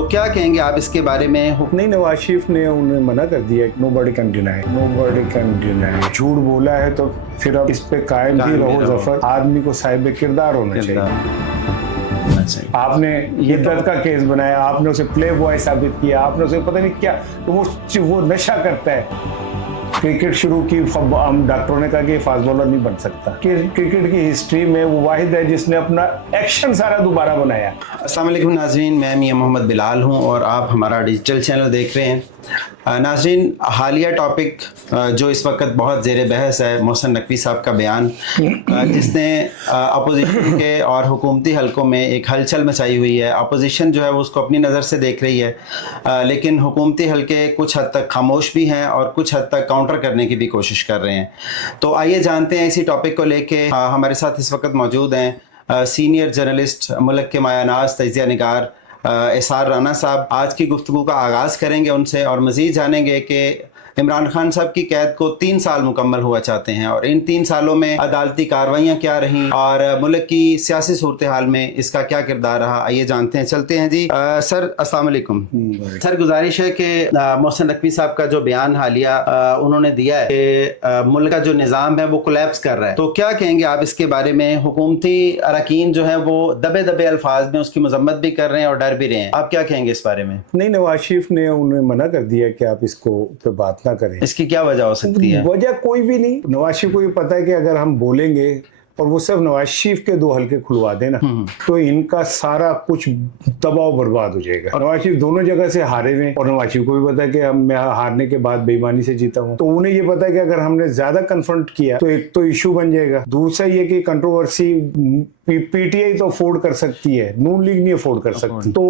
تو کیا کہیں گے آپ اس کے بارے میں؟ نہیں, नवाज शरीफ ने उन्हें मना कर दिया, nobody can deny. झूठ बोला है तो फिर अब इस पे कायम भी रहो जफर. आदमी को साहिब किरदार होना चाहिए. आपने ये दर्द का केस बनाया, आपने उसे प्ले बॉय साबित किया, आपने उसे पता नहीं क्या, तो वो नशा करता है. क्रिकेट शुरू की, हम डॉक्टरों ने कहा कि फास्ट बॉलर नहीं बन सकता. क्रिकेट की हिस्ट्री में वो वाहिद है जिसने अपना एक्शन सारा दोबारा बनाया. अस्सलाम वालेकुम नाज़रीन, मैं मियां मोहम्मद बिलाल हूं और आप हमारा डिजिटल चैनल देख रहे हैं. नाज़रीन, हालिया टॉपिक जो इस वक्त बहुत ज़ेर बहस है, मोहसिन नकवी साहब का बयान, जिसने अपोजिशन के और हुकूमती हलकों में एक हलचल मचाई हुई है. अपोजिशन जो है वो उसको अपनी नज़र से देख रही है, लेकिन हुकूमती हलके कुछ हद तक खामोश भी हैं और कुछ हद तक काउंटर करने की भी कोशिश कर रहे हैं. तो आइए जानते हैं इसी टॉपिक को लेके. हमारे साथ इस वक्त मौजूद हैं सीनियर जर्नलिस्ट, मुल्क के मायानाज़ तजिया निगार एसार राना साहब. आज की गुफ्तगू का आगाज़ करेंगे उनसे और मज़ीद जानेंगे कि इमरान खान साहब की कैद को 3 साल मुकम्मल हुआ चाहते हैं और इन 3 सालों में अदालती कार्रवाइयाँ क्या रहीं और मुल्क की सियासी सूरत हाल में इसका क्या किरदार रहा. आइए जानते हैं, चलते हैं जी. सर अस्सलाम वालेकुम. सर, गुजारिश है कि मोहसिन नकवी साहब का जो बयान हालिया उन्होंने दिया है कि मुल्क का जो निज़ाम है वो कोलैप्स कर रहा है, तो क्या कहेंगे आप इसके बारे में? हुकूमती अरकान जो है वो दबे दबे अल्फाज में उसकी मजम्मत भी कर रहे हैं और डर भी रहे हैं. आप क्या कहेंगे इस बारे में? नहीं, नवाज शरीफ ने उन्हें मना कर दिया कि आप इसको पे बात ना करें. इसकी क्या वजह हो सकती है? वजह कोई भी नहीं. नवाज शरीफ को ये पता है कि अगर हम बोलेंगे और वो सिर्फ नवाज शरीफ के 2 हलके खुलवा देना तो इनका सारा कुछ दबाव बर्बाद हो जाएगा. नवाज शरीफ दोनों जगह से हारे हुए और नवाज शरीफ को भी पता है कि मैं हारने के बाद बेईमानी से जीता हूँ. तो उन्हें ये पता है कि अगर हमने ज्यादा कन्फ्रंट किया तो एक तो इशू बन जाएगा, दूसरा ये कि कंट्रोवर्सी पीटीआई तो अफोर्ड कर सकती है, नून लीग नहीं अफोर्ड कर सकती. तो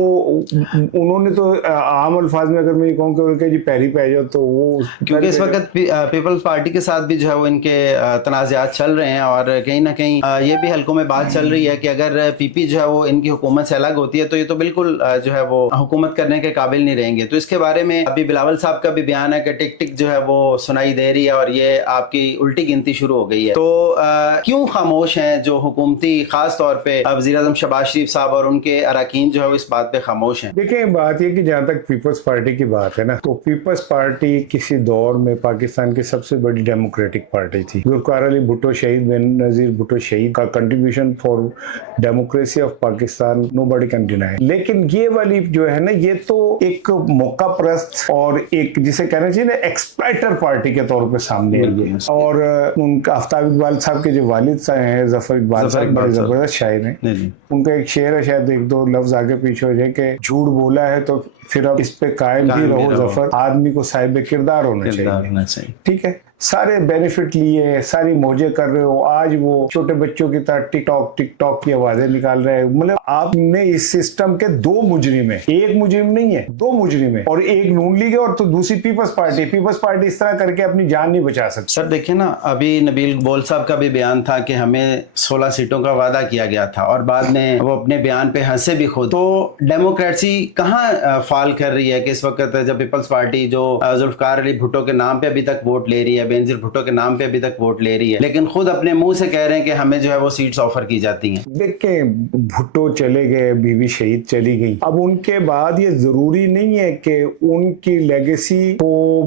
उन्होंने तो आम अल्फाज में अगर मैं ये कहूँ कि उनके जी पैरी पै जाओ तो वो, क्योंकि इस वक्त पीपल्स पार्टी के साथ भी जो है वो इनके तनाज़ात चल रहे हैं और कहीं ना कहीं ये भी हल्कों में बात चल रही है कि अगर पीपी जो है वो इनकी हुकूमत से अलग होती है तो ये तो बिल्कुल जो है वो हुकूमत करने के काबिल नहीं रहेंगे. तो इसके बारे में अभी बिलावल साहब का भी बयान है कि टिक टिक जो है वो सुनाई दे रही है और ये आपकी उल्टी गिनती शुरू हो गई है. तो क्यों खामोश हैं जो हुकूमती, खास तौर पे वज़ीर आज़म शहबाज शरीफ साहब और उनके अरकान जो है वो इस बात पे खामोश हैं? देखिए, बात ये कि जहाँ तक पीपल्स पार्टी की बात है ना, तो पीपल्स पार्टी किसी दौर में पाकिस्तान की सबसे बड़ी डेमोक्रेटिक पार्टी थी. जुल्फ़िकार अली भुट्टो शहीद, बेनज़ीर भुट्टो शहीद का contribution for democracy of Pakistan nobody can deny. लेकिन ये वाली जो है ना, ये तो एक मौका परस्त और एक जिसे कहना चाहिए ना एक्सप्लॉइटर पार्टी के तौर पे सामने आई है. और उनका आफ्ताब इकबाल साहब के जो वालिद साहब हैं, ज़फ़र इकबाल साहब, बड़े जबरदस्त शायर हैं. उनका एक शेर है, शायद 1-2 लफ्ज आगे पीछे हो जाए, कि झूठ बोला है तो फिर अब इस पे कायम भी रहो जफर. आदमी को साहिब किरदार होना चाहिए. ठीक है, सारे बेनिफिट लिए, सारी मौजे कर रहे हो. आज वो छोटे बच्चों की तरह टिकटॉक की आवाजें निकाल रहे हैं. मतलब आपने इस सिस्टम के 2 मुजरिम है, एक मुजरिम नहीं है, 2 मुजरिम है. और एक नून लीग है और तो दूसरी पीपल्स पार्टी इस तरह करके अपनी जान नहीं बचा सकती. सर देखिए ना, अभी नबील बोल साहब का भी बयान था कि हमें 16 सीटों का वादा किया गया था और बाद में वो अपने बयान पे हंसे भी खुद. तो डेमोक्रेसी कहाँ फाल कर रही है कि इस वक्त जब पीपल्स पार्टी जो जुल्फ़िकार अली भुट्टो के नाम पे अभी तक वोट ले रही है, बेनज़ीर भुट्टो के नाम पे अभी तक वोट ले रही है, लेकिन खुद अपने मुंह से कह रहे हैं कि हमें जो है वो सीट्स ऑफर की जाती हैं. देखिए, भुट्टो चले गए, बीवी शहीद चली गई. अब उनके बाद ये जरूरी नहीं है कि उनकी लेगेसी को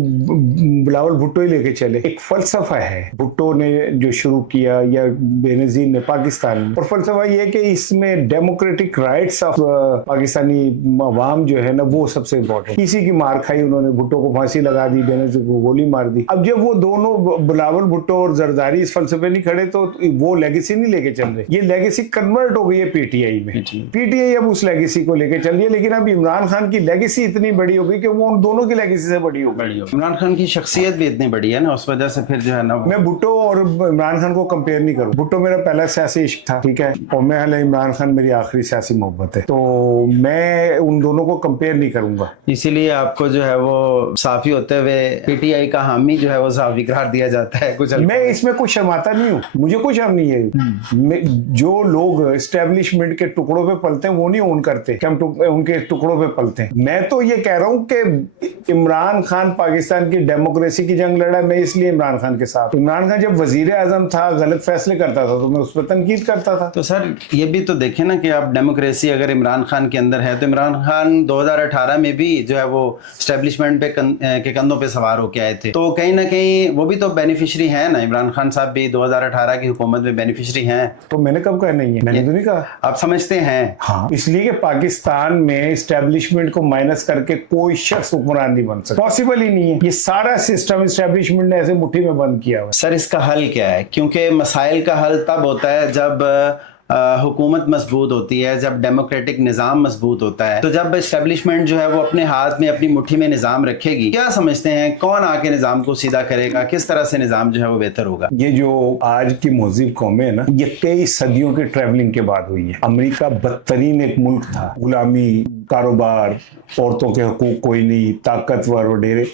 बिलावल भुट्टो ही लेके चले. एक फलसफा है भुट्टो ने जो शुरू किया या बेनज़ीर ने पाकिस्तान में, और फलसफा ये है कि इसमें डेमोक्रेटिक राइट्स ऑफ पाकिस्तानी अवाम जो है ना वो सबसे इम्पोर्टेंट. किसी की मार खाई उन्होंने, भुट्टो को फांसी लगा दी, बेनज़ीर को गोली मार दी. अब जब वो दोनों बिलावल भुट्टो और जरदारी इस फलसफे नहीं खड़े तो वो लेगेसी नहीं लेके चल रहे. ये लेगेसी कन्वर्ट हो गई है पीटीआई में. पीटीआई अब उस लेगेसी को लेके चल रही है, लेकिन अब इमरान खान की लेगेसी इतनी बड़ी हो गई कि वो उन दोनों की लेगेसी से बड़ी हो गई. इमरान खान की शख्सियत भी इतनी बड़ी है ना, उस वजह से फिर जो है ना, मैं भुट्टो और इमरान खान को कंपेयर नहीं करूँ. भुट्टो मेरा पहला सियासी इश्क था, ठीक है, और मैं इमरान खान मेरी आखिरी सियासी मोहब्बत है. तो मैं उन दोनों को कंपेयर नहीं करूंगा. इसीलिए आपको जो है वो साफी होते हुए पीटीआई का हामी जो है वो साफी भी करार दिया जाता है कुछ। मैं इसमें कुछ शर्माता नहीं हूँ, मुझे कुछ शर्म नहीं है। जो लोग एस्टेब्लिशमेंट के टुकड़ों पे पलते हैं वो नहीं ओन करते कि हम उनके टुकड़ों पे पलते हैं। मैं तो ये कह रहा हूँ कि इमरान खान पाकिस्तान की डेमोक्रेसी की जंग लड़ा, मैं इसलिए इमरान खान के साथ। इमरान खान जब वजीर आजम था, गलत फैसले करता था तो मैं उस पर तनकीद करता था। तो सर ये भी तो देखें ना कि अब डेमोक्रेसी अगर इमरान खान के अंदर है तो इमरान खान 2018 में भी जो है वो एस्टेब्लिशमेंट के कंधों पे सवार होके आए थे, तो कहीं ना कहीं वो भी तो बेनिफिशियरी है ना। इमरान खान साहब भी 2018 की हुकूमत में बेनिफिशियरी हैं। तो मैंने कब कहा नहीं है, मैंने तो नहीं कहा। आप समझते हैं? हाँ, इसलिए कि पाकिस्तान में एस्टेब्लिशमेंट को माइनस करके कोई शख्स हुक्मरान नहीं बन सकता, पॉसिबल ही नहीं है। ये सारा सिस्टम एस्टेब्लिशमेंट ने ऐसे मुट्ठी में बंद किया हुआ। सर इसका हल क्या है? क्योंकि मसाइल का हल तब होता है जब हुकूमत मजबूत होती है, जब डेमोक्रेटिक निज़ाम मजबूत होता है, तो जब एस्टेब्लिशमेंट जो है वो अपने हाथ में अपनी मुट्ठी में निज़ाम रखेगी। क्या समझते हैं कौन आके निज़ाम को सीधा करेगा? किस तरह से निज़ाम जो है वो बेहतर होगा? ये जो आज की महज़ूब कौमें है ना, ये कई सदियों की ट्रैवलिंग के बाद हुई है। अमेरिका बदतरीन एक मुल्क था, गुलामी, कारोबार, औरतों के हकूक कोई नहीं, ताकतवर वडेरे।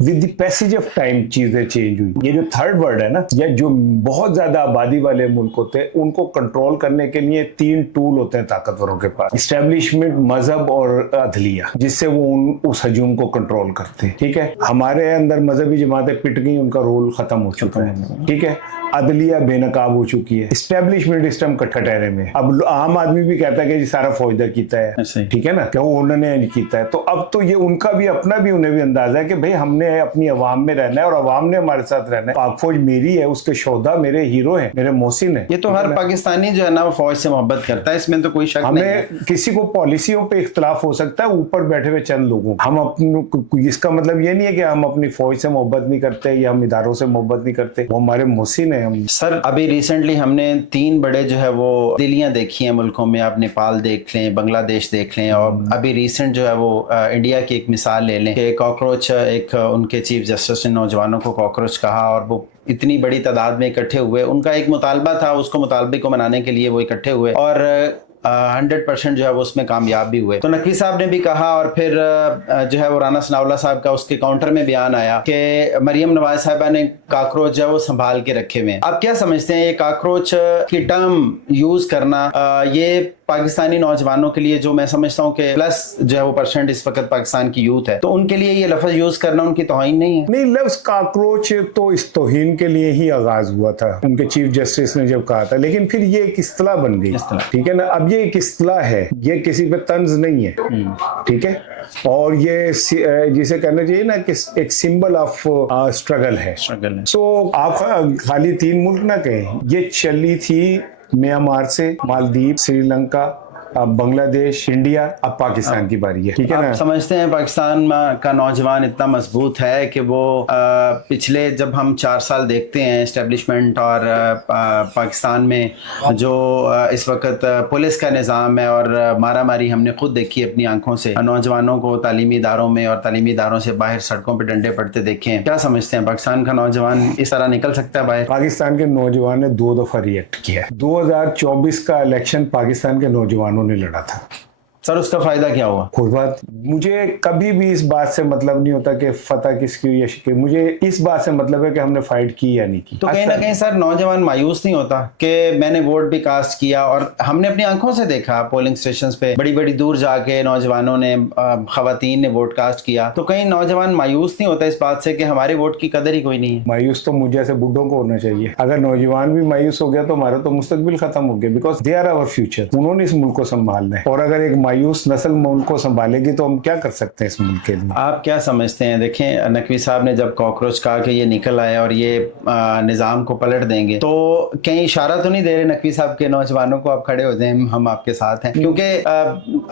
With the passage of time चीजें चेंज हुई। ये जो थर्ड वर्ल्ड है ना, या जो बहुत ज्यादा आबादी वाले मुल्क होते हैं, उनको कंट्रोल करने के लिए 3 टूल होते हैं ताकतवरों के पास: एस्टेब्लिशमेंट, मजहब और अदलिया, जिससे वो उस हजूम को कंट्रोल करते हैं। ठीक है, हमारे अंदर मजहबी जमातें पिट गई, उनका रोल खत्म हो चुका है। ठीक है, अदलिया बेनकाब हो चुकी है, एस्टेब्लिशमेंट सिस्टम कटघरे में। अब आम आदमी भी कहता है कि जी सारा फौजदा कीता है, ठीक है ना, क्या वो उन्होंने कीता है। तो अब तो ये उनका भी अपना भी उन्हें भी अंदाजा है कि भाई हमने अपनी अवाम में रहना है और अवाम ने हमारे साथ रहना है। पाक फौज मेरी है, उसके शोधा मेरे हीरो हैं, मेरे मोहसिन है। ये तो हर पाकिस्तानी जो है ना वो फौज से मोहब्बत करता है, इसमें तो कोई शक नहीं है। हमें किसी को पॉलिसियों पे इख्तलाफ हो सकता है, ऊपर बैठे हुए चंद लोगों, हम अपने, इसका मतलब ये नहीं है कि हम अपनी फौज से मोहब्बत नहीं करते या हम इदारों से मोहब्बत नहीं करते, वो हमारे मोहसिन है। हम सर अभी रिसेंटली हमने 3 बड़े जो है वो दिलियां देखी हैं मुल्कों में। आप नेपाल देख लें, बांग्लादेश देख लें, और अभी रिसेंट जो है वो इंडिया की एक मिसाल ले लें कि कॉकरोच, एक उनके चीफ जस्टिस ने नौजवानों को कॉकरोच कहा और वो इतनी बड़ी तादाद में इकट्ठे हुए। उनका एक मुतालबा था, उसको मुतालबे को मनाने के लिए वो इकट्ठे हुए और 100% जो है वो उसमें कामयाब भी हुए। तो नकवी साहब ने भी कहा, और फिर जो है वो राना सनाउल्लाह साहब का उसके काउंटर में बयान आया कि मरियम नवाज साहिबा ने काकरोच जो है वो संभाल के रखे हुए। आप क्या समझते हैं ये काकरोच की टर्म यूज करना, ये पाकिस्तानी नौजवानों के लिए, जो मैं समझता हूँ कि प्लस जो है वो % इस वक्त पाकिस्तान की यूथ है, तो उनके लिए ये लफ्ज यूज करना उनकी तौहीन नहीं है? नहीं, लफ्ज काकरोच तो इस तौहीन के लिए ही आगाज हुआ था, उनके चीफ जस्टिस ने जब कहा था, लेकिन फिर ये एक इस्तिलाह बन गई। ठीक है ना, अब ये एक इस्तिलाह है, ये किसी पे तंज नहीं है। ठीक है, और ये जिसे कहना चाहिए ना कि एक सिंबल ऑफ स्ट्रगल है। सो आप खाली 3 मुल्क ना कहें, ये चली थी म्यांमार से, मालदीव, श्रीलंका, अब बांग्लादेश, इंडिया, अब पाकिस्तान की बारी है। ठीक है ना, समझते हैं पाकिस्तान का नौजवान इतना मजबूत है कि वो पिछले जब हम 4 साल देखते हैं एस्टेब्लिशमेंट और पाकिस्तान में जो इस वक्त पुलिस का निज़ाम है और मारा मारी हमने खुद देखी अपनी आंखों से, नौजवानों को तालीमी इदारों में और तालीमी इदारों से बाहर सड़कों पर डंडे पड़ते देखे हैं। क्या समझते हैं पाकिस्तान का नौजवान इस तरह निकल सकता है बाहर? पाकिस्तान के नौजवान ने 2 दफा रिएक्ट किया है। 2024 का इलेक्शन पाकिस्तान के नौजवानों ने लड़ा था। सर उसका फायदा क्या हुआ? कोई बात, मुझे कभी भी इस बात से मतलब नहीं होता कि फतह किसकी हुई या शिकस्त, मुझे इस बात से मतलब है कि हमने फाइट की या नहीं की। तो कहीं ना कहीं सर नौजवान मायूस नहीं होता कि मैंने वोट भी कास्ट किया और हमने अपनी आंखों से देखा पोलिंग स्टेशंस पे बड़ी बड़ी दूर जाके नौजवानों ने, खवातीन ने वोट कास्ट किया, तो कहीं नौजवान मायूस नहीं होता इस बात से कि हमारे वोट की कदर ही कोई नहीं है? मायूस तो मुझे ऐसे बुढ़ों को होना चाहिए। अगर नौजवान भी मायूस हो गया तो हमारा तो मुस्तकबिल खत्म हो गया, because they are our future. उन्होंने इस मुल्क को संभालना है, और अगर एक मायूस नस्ल मुल्क को संभालेगी तो हम क्या कर सकते हैं इस मुल्क के लिए? आप क्या समझते हैं? देखें, नकवी साहब ने जब कॉकरोच कहा कि ये निकल आए और ये निज़ाम को पलट देंगे, तो कहीं इशारा तो नहीं दे रहे नकवी साहब के नौजवानों को आप खड़े हो जाएं, हम आपके साथ हैं? क्योंकि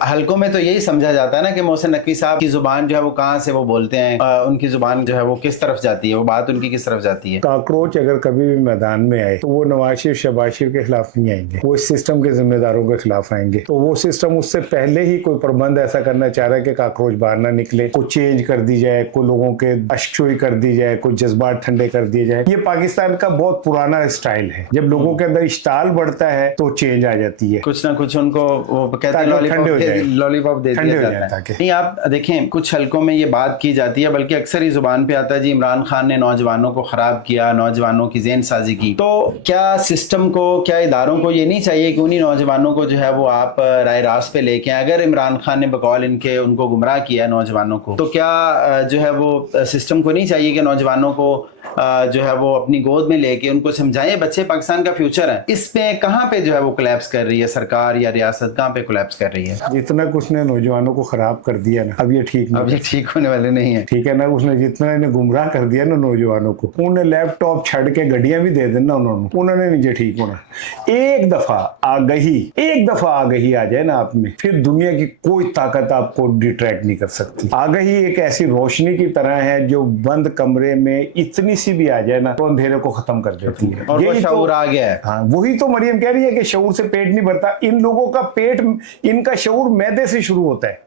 हल्कों में तो यही समझा जाता है ना कि मोहसिन नकवी साहब की जुबान जो है वो कहाँ से वो बोलते हैं, उनकी जुबान जो है वो किस तरफ जाती है, वो बात उनकी किस तरफ जाती है? कॉकरोच अगर कभी भी मैदान में आए तो वो नवाज शरीफ, शहबाज शरीफ के खिलाफ नहीं आएंगे, वो इस सिस्टम के जिम्मेदारों के खिलाफ आएंगे। तो वो सिस्टम उससे पहले पहले ही कोई प्रबंध ऐसा करना चाह रहा है कि काकरोच बाहर ना निकले, कोई चेंज कर दी जाए, कोई लोगों के अश्कोई कर दी जाए, कोई जज्बात ठंडे कर दिए जाए। ये पाकिस्तान का बहुत पुराना स्टाइल है, जब लोगों के अंदर इश्ताल बढ़ता है तो चेंज आ जाती है, कुछ ना कुछ उनको वो कहते हैं लॉलीपॉप दे दिया जाता है। नहीं, आप देखें कुछ हलकों में ये बात की जाती है, बल्कि अक्सर ही जुबान पे आता है जी इमरान खान ने नौजवानों को खराब किया, नौजवानों की ज़हन साजी की। तो क्या सिस्टम को, क्या इदारों को ये नहीं चाहिए कि उन्हीं नौजवानों को जो है वो आप राय रास्त पे लेके आए? अगर इमरान खान ने बकौल इनके उनको गुमराह किया नौजवानों को, तो क्या जो है वो सिस्टम को नहीं चाहिए कि नौजवानों को जो है वो अपनी गोद में लेके उनको समझाएं बच्चे पाकिस्तान का फ्यूचर है? इस पे कहाँ पे जो है वो कोलैप्स कर रही है सरकार या रियासत, कहाँ पे कोलैप्स कर रही है? जितना कुछ ने नौजवानों को खराब कर दिया ना, अब ये ठीक नहीं, अब ये ठीक होने वाले नहीं है। ठीक है ना, उसने जितना इन्हें गुमराह कर दिया ना नौजवानों को, उन्हें लैपटॉप छड़ के गड्डियां भी दे देना उन्होंने नहीं ठीक होना। एक दफा आगही आ जाए ना आप में, फिर दुनिया की कोई ताकत आपको डिट्रैक्ट नहीं कर सकती। आगही एक ऐसी रोशनी की तरह है जो बंद कमरे में इतनी सी भी आ जाए ना तो अंधेरे को खत्म कर देती है। और यही शऊर आ गया है। हाँ, वही तो मरियम कह रही है कि शऊर से पेट नहीं भरता। इन लोगों का पेट, इनका शऊर मैदे से शुरू होता है,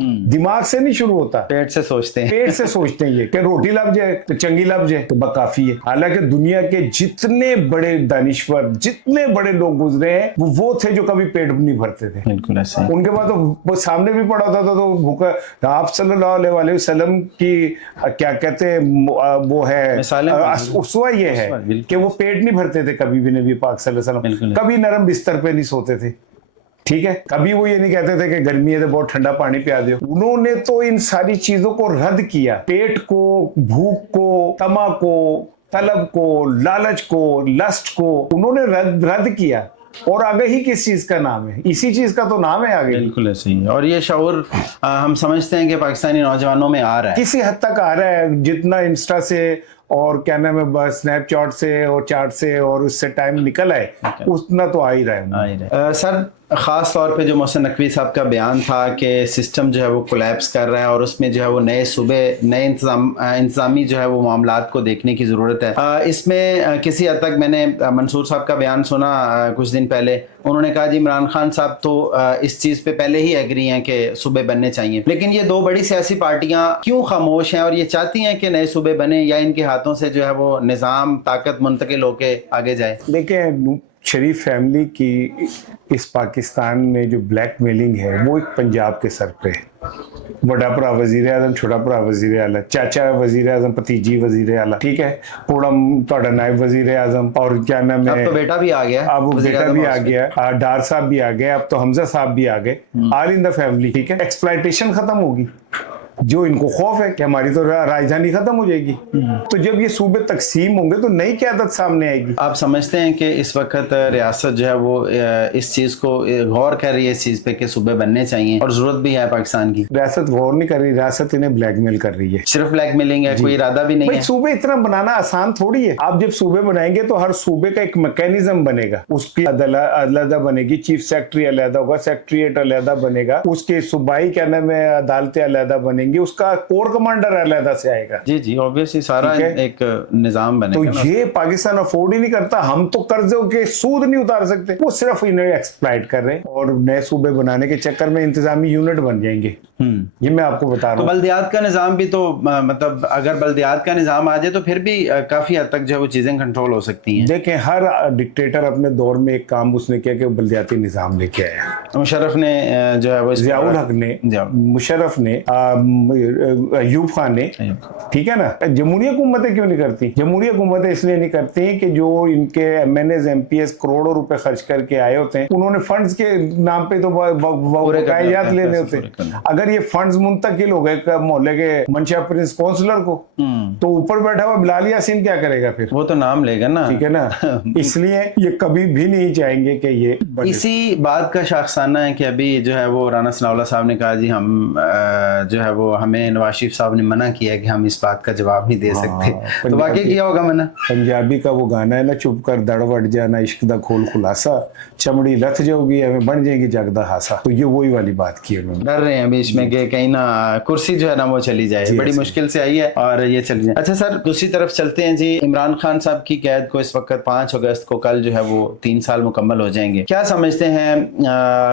दिमाग से नहीं शुरू होता, पेट से सोचते हैं। पेट से सोचते हैं ये कि रोटी लग जाए तो चंगी लग जाए तो बस काफी है। हालांकि दुनिया के जितने बड़े दानिश्वर, जितने बड़े लोग गुजरे हैं वो थे जो कभी पेट नहीं भरते थे। बिल्कुल ऐसे। उनके बाद तो वो सामने भी पड़ा होता था तो भूखा। आप सल्लल्लाहु अलैहि वसल्लम की क्या कहते हैं वो है उसवा, ये है कि वो पेट नहीं भरते थे कभी भी। नबी पाक सल्लल्लाहु अलैहि वसल्लम कभी नरम बिस्तर पे नहीं सोते थे, ठीक है। कभी वो ये नहीं कहते थे कि गर्मी है तो बहुत ठंडा पानी पिला दो। उन्होंने तो इन सारी चीजों को रद्द किया, पेट को, भूख को, तमा को, तलब को, लालच को, लस्ट को उन्होंने रद्द किया। और आगही किस चीज का नाम है? इसी चीज का तो नाम है आगही। बिल्कुल ऐसे ही। और ये शऊर हम समझते हैं कि पाकिस्तानी नौजवानों में आ रहा है, किसी हद तक आ रहा है। जितना इंस्टा से और क्या नाम है बस स्नैपचैट से और चार्ट से और उससे टाइम निकल आए, उतना तो आ ही रहा है। सर ख़ास तौर पे जो मोहसिन नकवी साहब का बयान था कि सिस्टम जो है वो कोलैप्स कर रहा है और उसमें जो है वो नए सूबे, नए इंतज़ामी जो है वो मामलात को देखने की ज़रूरत है। इसमें किसी हद तक मैंने मंसूर साहब का बयान सुना कुछ दिन पहले। उन्होंने कहा जी इमरान खान साहब तो इस चीज़ पे पहले ही एग्री हैं कि सूबे बनने चाहिए, लेकिन ये दो बड़ी सियासी पार्टियां क्यों खामोश हैं और ये चाहती हैं कि नए सूबे बने या इनके हाथों से जो है वो निज़ाम, ताकत मुंतकिल होके आगे जाए? देखिए, शरीफ फैमिली की इस पाकिस्तान में जो ब्लैक मेलिंग है वो एक पंजाब के सर पे है। बड़ा भरा वजीर आजम, छोटा भरा वजीर आला, चाचा वजीर आजम, भतीजी वजीर आला, ठीक है, थोड़ा नायब वजीर आजम और क्या नाम है, अब तो बेटा भी आ गया, अब वो बेटा भी आ गया, डार साहब भी आ गए, अब तो हमजा साहब भी आ गए, ऑल इन द फैमिली, ठीक है। एक्सप्लॉयटेशन खत्म होगी। जो इनको खौफ है कि हमारी तो राजधानी खत्म हो जाएगी, तो जब ये सूबे तकसीम होंगे तो नई क़यादत सामने आएगी। आप समझते हैं कि इस वक्त रियासत जो है वो इस चीज़ को गौर कर रही है, इस चीज़ पे कि सूबे बनने चाहिए और ज़रूरत भी है पाकिस्तान की? रियासत गौर नहीं कर रही, रियासत इन्हें ब्लैकमेल कर रही है। सिर्फ ब्लैकमेलिंग है, कोई इरादा भी नहीं है। सूबे इतना बनाना आसान थोड़ी है। आप जब सूबे बनाएंगे तो हर सूबे का एक मैकेनिज्म बनेगा, उसकी अलहदा बनेगी, चीफ सेक्रेटरी अलहदा होगा, सेक्रेटरीट अलहदा बनेगा, उसके सूबाई क्या नाम है अदालतें अलहदा बनेंगी, उसका कोर कमांडर अलहदा से आएगा। जी जी, ऑब्वियसली सारा एक निजाम बनेगा। तो ये पाकिस्तान अफोर्ड ही नहीं करता। हम तो कर्जों के सूद नहीं उतार सकते, वो सिर्फ इन्हें एक्सप्लॉइट कर रहे हैं और नए सूबे बनाने के चक्कर में इंतजामी यूनिट बन जाएंगे। ये मैं आपको बता रहा हूँ। तो बल्दियात का निजाम भी तो मतलब अगर बल्दियात का निजाम आ जाए तो फिर भी काफी हद तक जो है वो चीजें कंट्रोल हो सकती हैं। देखें, हर डिक्टेटर अपने दौर में एक काम उसने किया कि बल्दियाती निजाम लेके आया। मुशर्रफ ने जो है वो, जियाउल हक ने, मुशर्रफ ने, अयूब खान ने, ठीक है ना। जमहूरिया हुकूमतें क्यों नहीं करती? जमहूरिया हुकूमतें इसलिए नहीं करती कि जो इनके MNAs MPs करोड़ों रुपए खर्च करके आए होते हैं, उन्होंने फंड्स के नाम पे तो बकायात लेने होते हैं। अगर ये फंड्स मुंतकिल हो गए मोहल्ले के मंशा प्रिंस काउंसलर को, तो ऊपर बैठा हुआ बिलाल यासीन क्या करेगा फिर? वो तो नाम लेगा ना, ठीक है ना। इसलिए ये कभी भी नहीं चाहेंगे कि ये इसी बात का शाखसाना है कि अभी जो है वो राना सनाउल्लाह साहब ने कहा जी हम जो है वो, हमें नवाज शरीफ साहब ने मना किया कि हम इस बात का जवाब नहीं दे सकते। तो वाकई किया होगा मना। पंजाबी का वो गाना है ना, चुप कर दड़ वट जाना इश्क दा खोल खुलासा, चमड़ी लथ जाओगी हमें बन जाएगी जगदा हासा। तो ये वही वाली बात की उन्होंने। डर रहे हैं अभी इसमें میں کہ کہیں نہ کرسی جو ہے نا وہ چلی جائے, بڑی مشکل سے آئی ہے اور یہ چلی جائے. اچھا سر, دوسری طرف چلتے ہیں جی. عمران خان صاحب کی قید کو اس وقت 5 اگست کو کل جو ہے وہ 3 سال مکمل ہو جائیں گے. کیا سمجھتے ہیں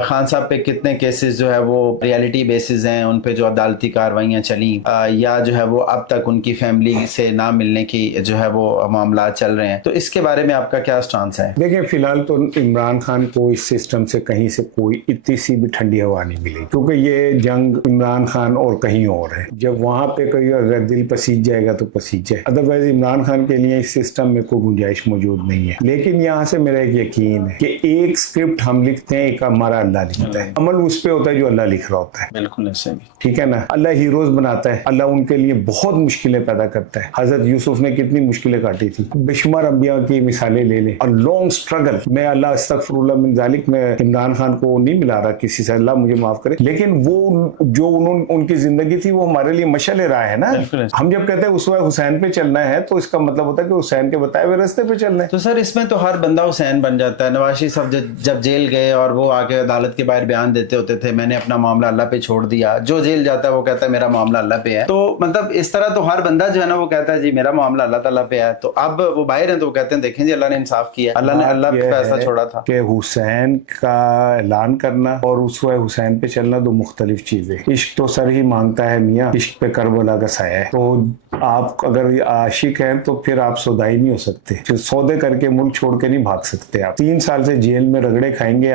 خان صاحب پہ کتنے کیسز جو ہے وہ ریالٹی بیسز ہیں, ان پہ جو عدالتی کارروائیاں چلیں یا جو ہے وہ اب تک ان کی فیملی سے نہ ملنے کی جو ہے وہ معاملات چل رہے ہیں, تو اس کے بارے میں آپ کا کیا سٹانس ہے؟ دیکھیں فی الحال تو عمران خان کو اس سسٹم سے کہیں سے کوئی اتنی سی بھی ٹھنڈی ہوا نہیں ملی, کیونکہ یہ جنگ عمران خان اور کہیں اور ہے. جب وہاں پہ کوئی اگر دل پسیج جائے گا تو پسیج جائے, ادروائز عمران خان کے لیے اس سسٹم میں کوئی گنجائش موجود نہیں ہے. لیکن یہاں سے میرا ایک یقین ہے کہ ایک سکرپٹ ہم لکھتے ہیں, ایک ہمارا اللہ لکھتا ہے. عمل اس پہ ہوتا ہے جو اللہ لکھ رہا ہوتا ہے. بالکل ایسے بھی ٹھیک ہے نا. اللہ ہیروز بناتا ہے, اللہ ان کے لیے بہت مشکلیں پیدا کرتا ہے. حضرت یوسف نے کتنی مشکلیں کاٹی تھی, بے شمار انبیاء کی مثالیں لے لیں. اور لانگ اسٹرگل, میں اللہ استغفر اللہ من ذالک, میں عمران خان کو نہیں ملا رہا کسی سے, اللہ مجھے معاف کرے, لیکن وہ جو ان کی زندگی تھی وہ ہمارے لیے مشعل راہ ہے نا. ہم جب کہتے ہیں اسوہ حسین پہ چلنا ہے تو اس کا مطلب ہوتا ہے کہ حسین کے بتائے ہوئے راستے پہ چلنا ہے. تو سر اس میں تو ہر بندہ حسین بن جاتا ہے. نواز شریف صاحب جب جیل گئے اور وہ آ کے عدالت کے باہر بیان دیتے ہوتے تھے, میں نے اپنا معاملہ اللہ پہ چھوڑ دیا. جو جیل جاتا ہے وہ کہتا ہے میرا معاملہ اللہ پہ ہے. تو مطلب اس طرح تو ہر بندہ جو ہے نا وہ کہتا ہے جی میرا معاملہ اللہ تعالیٰ پہ ہے. تو اب وہ باہر ہیں تو وہ کہتے ہیں دیکھیں جی اللہ نے انصاف کیا, اللہ نے اللہ پہ ایسا چھوڑا تھا. کہ حسین کا اعلان کرنا اور اسوہ حسین پہ چلنا دو مختلف چیزیں. عشق تو سر ہی مانگتا ہے میاں, عشق پہ کربلا کا سایہ ہے. تو آپ اگر عاشق ہیں تو پھر آپ سودائی نہیں ہو سکتے, پھر سودے کر کے ملک چھوڑ کے نہیں بھاگ سکتے. آپ 3 سال سے جیل میں رگڑے کھائیں گے,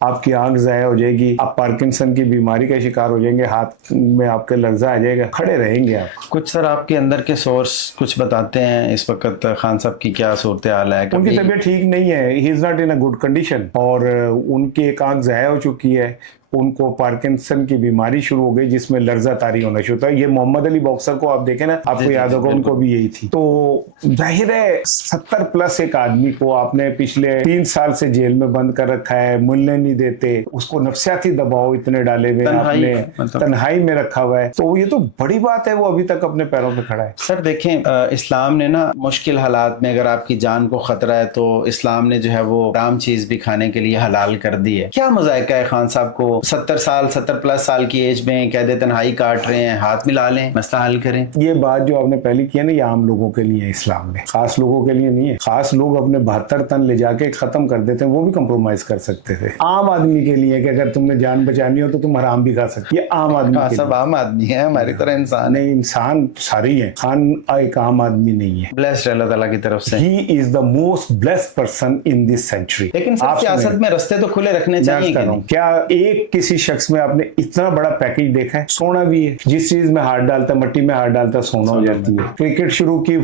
آپ کی آنکھ ضائع ہو جائے گی, آپ پارکنسن کی بیماری کا شکار ہو جائیں گے, ہاتھ میں آپ کے لرزہ آ جائے گا, کھڑے رہیں گے آپ. کچھ سر آپ کے اندر کے سورس کچھ بتاتے ہیں اس وقت خان صاحب کی کیا صورتحال ہے؟ ان کی طبیعت ٹھیک نہیں ہے, he is not in a good condition, اور ان کی ایک آنکھ ضائع ہو چکی ہے. ان کو پارکنسن کی بیماری شروع ہو گئی جس میں لرزہ طاری ہونا شروع ہوتا ہے. یہ محمد علی باکسر کو آپ دیکھیں نا, آپ کو یاد ہوگا ان کو بھی یہی تھی. تو ظاہر ہے 70+ ایک آدمی کو آپ نے پچھلے 3 سال سے جیل میں بند کر رکھا ہے, ملنے نہیں دیتے, اس کو نفسیاتی دباؤ اتنے ڈالے ہوئے, آپ نے تنہائی میں رکھا ہوا ہے. تو یہ تو بڑی بات ہے, وہ ابھی تک اپنے پیروں پہ کھڑا ہے. سر دیکھیں اسلام نے نا مشکل حالات میں اگر آپ کی جان کو خطرہ ہے تو اسلام نے جو ہے وہ حرام چیز بھی کھانے کے لیے حلال کر دی ہے. کیا مذائقہ ہے خان صاحب کو 70+ سال کی ایج میں قید تنہائی کاٹ رہے ہیں, ہاتھ ملا لیں مسئلہ حل کریں. یہ بات جو آپ نے پہلی کی ہے نا, یہ عام لوگوں کے لیے اسلام میں, خاص لوگوں کے لیے نہیں ہے. خاص لوگ اپنے 72 تن لے جا کے ختم کر دیتے ہیں, وہ بھی کمپرومائز کر سکتے تھے. عام آدمی کے لیے کہ اگر تم نے جان بچانی ہو تو تم حرام بھی کھا سکتے. یہ عام آدمی کے سب عام آدمی ہیں, ہماری طرح انسان نہیں, انسان سارے ہیں. خان ایک عام آدمی نہیں ہے, بلیسڈ اللہ تعالیٰ کی طرف سے. He is the most blessed person in this century. لیکن سیاست میں رستے تو کھلے رکھنے چاہیے. کیا ایک کسی شخص میں آپ نے اتنا بڑا پیکج دیکھا ہے؟ سونا بھی ہے, جس چیز میں ہاتھ ڈالتا ہے, مٹی میں ہاتھ ڈالتا ہے, سونا ہو جاتی ہے. کرکٹ شروع کی,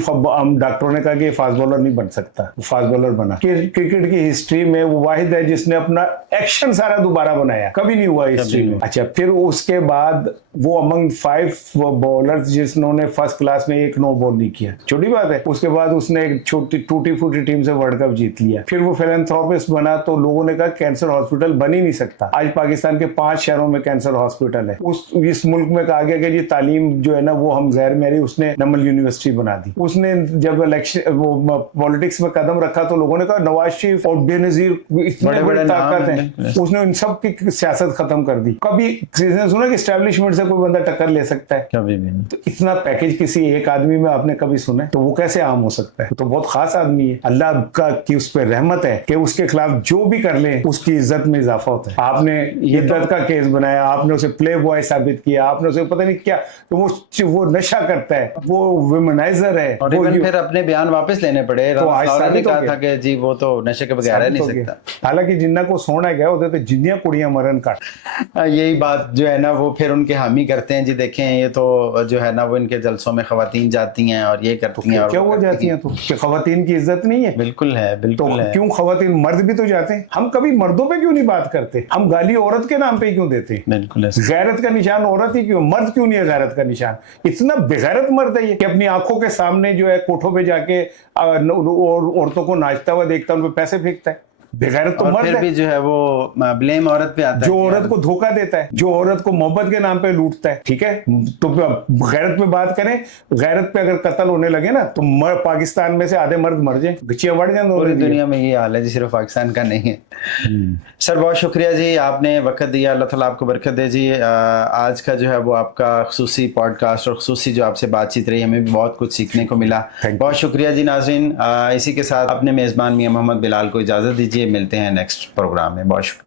ڈاکٹروں نے کہا کہ فاسٹ بالر نہیں بن سکتا, فاسٹ بالر بنا. کرکٹ کی ہسٹری میں وہ واحد ہے جس نے اپنا ایکشن سارا دوبارہ بنایا, کبھی نہیں ہوا ہسٹری میں. اچھا, پھر اس کے بعد وہ امنگ 5 بالرز جنہوں نے فرسٹ کلاس میں 1 نو بال نہیں کیا, چھوٹی بات ہے. اس کے بعد اس نے ایک چھوٹی ٹوٹی پھوٹی ٹیم سے ورلڈ کپ جیت لیا. پھر وہ فیلنتھروپسٹ بنا تو لوگوں نے کہا کینسر ہاسپٹل بن ہی نہیں سکتا. آج پاکستان کے 5 شہروں میں کینسر ہاسپٹل ہے. اس ملک میں کہا گیا کہ جی تعلیم جو ہے نا وہ ہم غیر معیاری, اس نے نمل یونیورسٹی بنا دی. اس نے جب الیکشن وہ پالیٹکس میں قدم رکھا تو لوگوں نے کہا نواز شریف اور بے نظیر اتنے بڑے طاقت ہیں, اس نے ان سب کی سیاست ختم کر دی. کبھی کسی نے سنا کہ اسٹیبلشمنٹ سے کوئی بندہ ٹکر لے سکتا ہے؟ کبھی بھی نہیں. تو اتنا پیکج کسی ایک آدمی میں آپ نے کبھی سنا ہے؟ تو وہ کیسے عام ہو سکتا ہے؟ تو بہت خاص آدمی ہے, اللہ کا کی اس پہ رحمت ہے کہ اس کے خلاف جو بھی کر لیں اس کی عزت میں اضافہ ہوتا ہے. آپ نے عدت کا کیس بنایا, آپ نے اسے پلے بوائے ثابت کیا, آپ نے اسے پتہ نہیں کیا, تو وہ نشہ کرتا ہے, وہ ویمنائزر ہے, اور پھر اپنے بیان واپس لینے پڑے. تو نے کہا تھا کہ جی وہ تو نشے کے بغیر رہ نہیں سکتا. حالانکہ جنہ کو سونا گیا ہوتے تو جنیاں کڑیاں مرن کاٹ. یہی بات جو ہے نا وہ پھر ان کے حامی کرتے ہیں, جی دیکھیں یہ تو جو ہے نا وہ ان کے جلسوں میں خواتین جاتی ہیں اور یہ کرتی ہیں. کیا وہ جاتی ہیں؟ تو کہ خواتین کی عزت نہیں ہے؟ بالکل ہے, بالکل ہے. کیوں خواتین, مرد بھی تو جاتے ہیں. ہم کبھی مردوں پہ کیوں نہیں بات کرتے؟ ہم گالی عورت کے نام پہ کیوں دیتے ہیں؟ بالکل. غیرت کا نشان عورت ہی کیوں, مرد کیوں نہیں ہے غیرت کا نشان؟ اتنا بغیرت مرد ہے یہ کہ اپنی آنکھوں کے سامنے جو ہے کوٹھوں پہ جا کے عورتوں کو ناچتا ہوا دیکھتا ہے, ان پہ پیسے پھینکتا ہے. बेगैरत तो और मर्द फिर है भी जो है वो ब्लेम औरत पे आता है जो कि औरत को धोखा देता है, जो औरत को मोहब्बत के नाम पे लूटता है, ठीक है। तो गैरत पे बात करें, गैरत पे अगर कत्ल होने लगे ना तो पाकिस्तान में से आधे मर्द मर जाए, गचिया बढ़ जाए पूरी दुनिया में ये हाल है जी, सिर्फ पाकिस्तान का नहीं है। सर बहुत शुक्रिया जी, आपने वक्त दिया, अल्लाह ताला आपको बरकत दे जी। आज का जो है वो आपका खुसूसी पॉडकास्ट और खुसूसी जो आपसे बातचीत रही, हमें भी बहुत कुछ सीखने को मिला। बहुत शुक्रिया जी नाज़रीन। इसी के साथ अपने मेज़बान मियां मोहम्मद बिलाल को इजाज़त दीजिए, मिलते हैं नेक्स्ट प्रोग्राम में। बहुत शुक्रिया।